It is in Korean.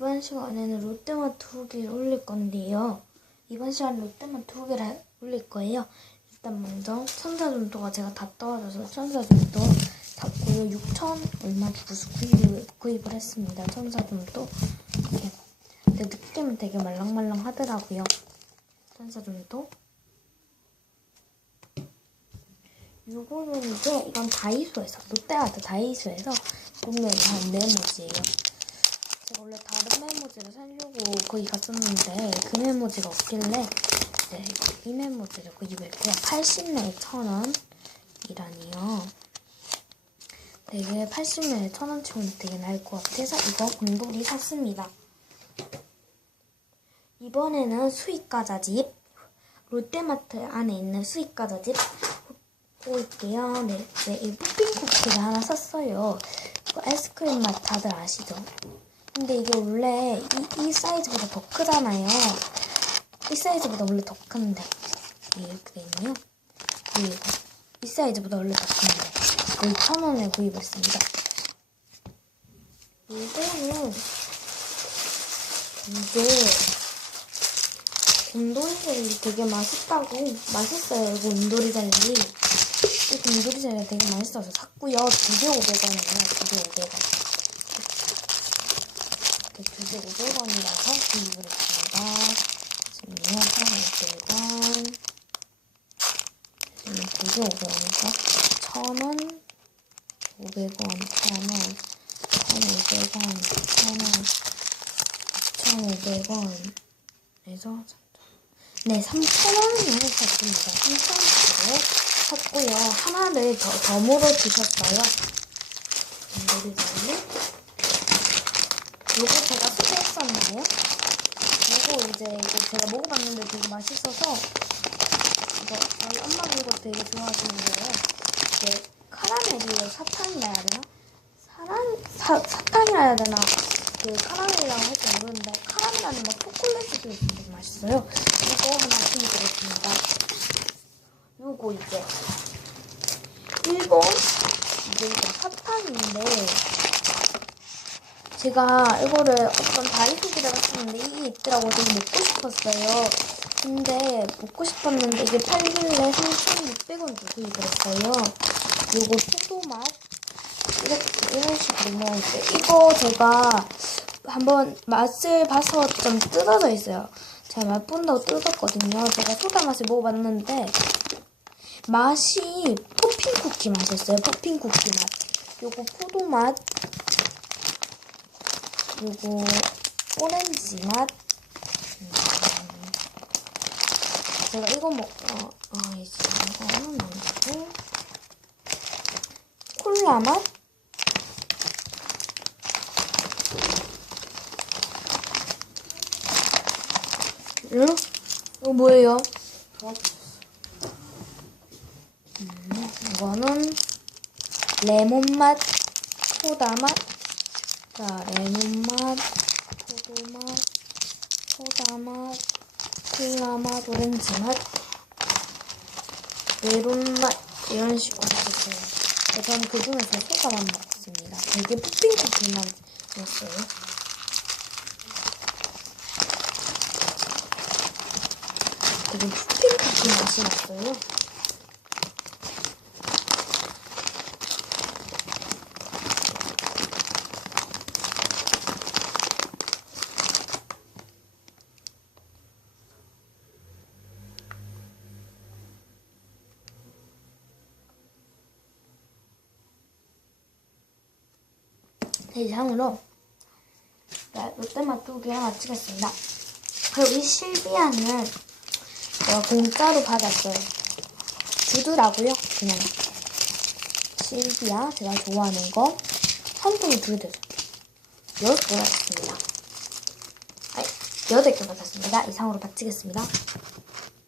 이번 시간에는 롯데마트 후기를 올릴 건데요. 이번 시간에 롯데마트 후기를 하- 올릴 거예요. 일단 먼저 천사점도가 제가 다 떨어져서 천사점도 샀고요. 6천 얼마 주고서 구입, 구입을 했습니다. 천사점도. 네. 근데 느낌은 되게 말랑말랑 하더라고요. 천사점도. 요거는 이제 이건 다이소에서 롯데마트 다이소에서 구매한 네모지예요. 원래 다른 메모지를 사려고 거기 갔었는데 그 메모지가 없길래 이제 이 메모지를 구입했고요. 80매에 1,000원이라니요. 되게 80매에 1,000원 치고는 되게 나을 것 같아서 이거 공돌이 샀습니다. 이번에는 수익과자집 롯데마트 안에 있는 수익과자집 볼게요. 네, 네, 이 푸핑 쿠키를 하나 샀어요. 아이스크림 맛 다들 아시죠? 근데 이게 원래 이, 이 사이즈보다 더 크잖아요. 이 사이즈보다 원래 더 큰데 네, 이렇게 돼 있네요. 그리고 이 사이즈보다 원래 더 큰데 거의 천 원에 구입했습니다. 이거는 이게 곰돌이 젤리 되게 맛있다고 맛있어요. 이거 곰돌이 젤리. 이 곰돌이 젤리 되게 맛있어서 샀고요. 두개 500원이에요. 두개 500원. 이렇게 두개 500원이라서 구입을 했습니다. 지금요, 하나 500원. 지금 두개 500원이죠. 1000원, 500원, 1000원, 1500원, 1000원, 2500원. 에서 네, 3,000원을 샀습니다. 3,000원으로 샀고요. 하나를 더, 덤으로 주셨어요. 곰돌이 젤리. 요거 제가 소개했었나요? 요거 이제 이거 제가 먹어봤는데 되게 맛있어서 이거 저희 엄마도 이거 되게 좋아하시는 거예요. 이게 카라멜이요 사탕이라 해야 되나? 사랑 사, 사탕이라 해야 되나? 그 카라멜이라고 할줄 모르는데 카라멜 안에 막 초콜릿도 있어서 되게 맛있어요. 이거 하나 준비드렸습니다. 요거 이제 일본 이제 이거 사탕인데 제가 이거를 어떤 다이소기를 갔었는데 이게 있더라고 되게 먹고 싶었어요. 근데 먹고 싶었는데 이게 팔길래 3,600원 주고 했어요. 요거 포도맛 이렇게 이런 식으로 먹는데 이거 제가 한번 맛을 봐서 좀 뜯어져 있어요. 제가 맛본다고 뜯었거든요. 제가 소다 맛을 먹어봤는데 맛이 토핑 쿠키 맛이었어요. 토핑 쿠키 맛. 요거 포도 맛. 요거 오렌지 맛. 음, 제가 이거 먹, 어, 어, 이제 이거는 아니고. 콜라 맛. 응? 이거 뭐예요? 음, 이거는 레몬 맛, 소다 맛, 자 레몬 맛, 포도 맛, 소다 맛, 콜라 맛, 오렌지 맛, 메론 맛 이런 식으로 있어요. 저는 그 중에서 소다만 먹습니다. 되게 푸핑 쿠키 맛이었어요. 되게 푸핑 쿠키 맛이 났어요. 네, 이상으로 네, 롯데마트 후기를 마치겠습니다. 그리고 이 실비아는 제가 공짜로 받았어요. 주더라고요, 그냥. 실비아, 제가 좋아하는 거. 상품이 두 개. 여섯 개 받았습니다. 아니, 여덟 개 받았습니다. 이상으로 마치겠습니다.